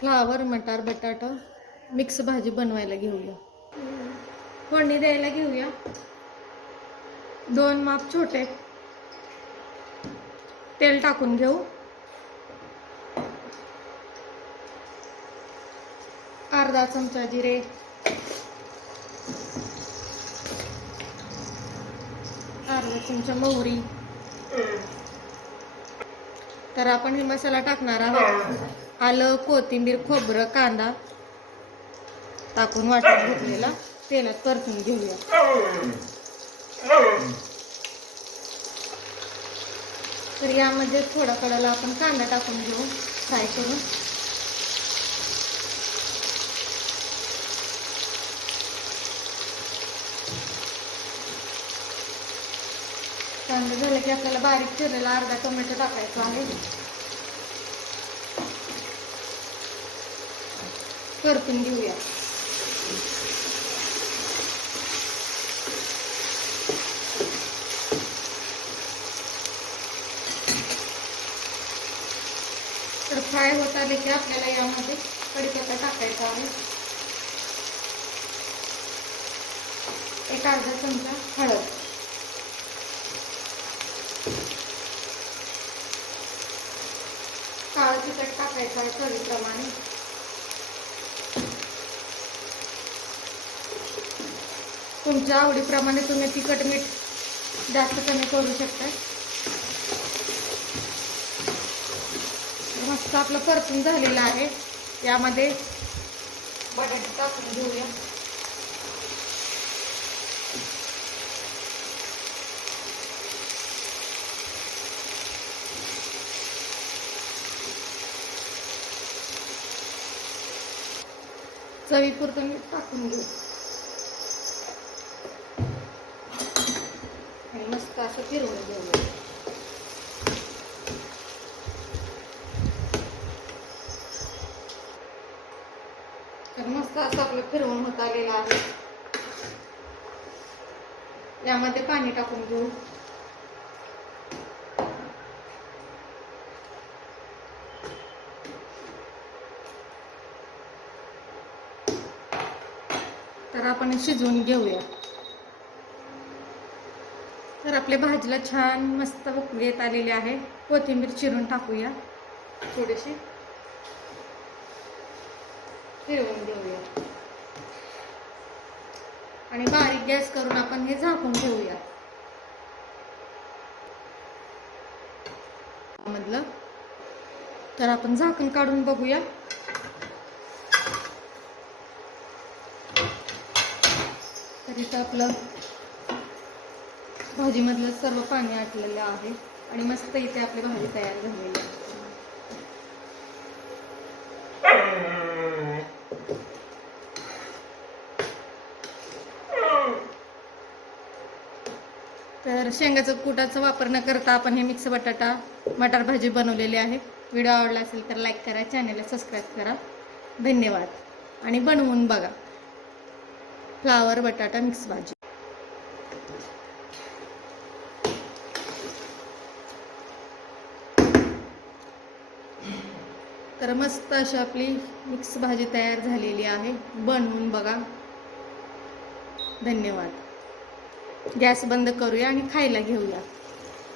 Flower मटार बटाटा mix भाजी बनवायला घेऊया. फोडणी द्यायला घेऊया. दोन माप छोटे. तेल टाकून घेऊ. अर्धा चमचा जिरे. अर्धा चमचा मोहरी. तर आपण हे मसाला टाकणार आहोत. आलं कोथिंबीर खोबरं कांदा टाकून वाटून घेतलेला. तेलात परतून घेऊया. तर यामध्ये थोडा कडाला आपण कांदा टाकून घेऊ. फ्राय करून. कांदा झाला की आपल्याला बारीक चिरलेला अर्धा टोमॅटो टाकायचा आहे. परतून घेऊया. तर फ्राय होत आले की आपल्याला यामध्ये कडीपत्ता टाकायचा आहे. एक अर्धा चमचा हळद. काळं तिखट टाकायचं आहे चवीप्रमाणे तुमच्या आवडीप्रमाणे तुम्ही तिखट मीठ जास्त कमी करू शकता. मस्त आपलं परतून झालेलं आहे. यामध्ये बटाटे टाकून घेऊया. चवीपुरतं मीठ टाकून घेऊ. आणि मस्त असं फिरवून घेऊ. तर मस्त असं आपलं फिरवून होत आलेलं आहे. यामध्ये पाणी टाकून घेऊ. तर आपण शिजवून घेऊया. तर आपल्या भाजीला छान मस्त येत आलेली आहे. कोथिंबीर चिरून टाकूया. थोडीशी फिरवून घेऊया. आणि बारीक गॅस करून आपण हे झाकून ठेवूया. मधलं. तर आपण झाकण काढून बघूया. तर इथं आपलं भाजीमधलं सर्व पाणी आटलेलं आहे. आणि मस्त इथे आपली भाजी तयार झालेली आहे. तर शेंगाचं कुटाचा वापर न करता आपण हे मिक्स बटाटा मटार भाजी बनवलेली आहे. व्हिडिओ आवडला असेल तर लाईक करा चॅनलला सबस्क्राईब करा. धन्यवाद. आणि बनवून बघा. फ्लावर बटाटा मिक्स भाजी. तर मस्त अशी आपली मिक्स भाजी तयार झालेली आहे. बनवून बघा. धन्यवाद. गॅस बंद करूया आणि खायला घेऊया.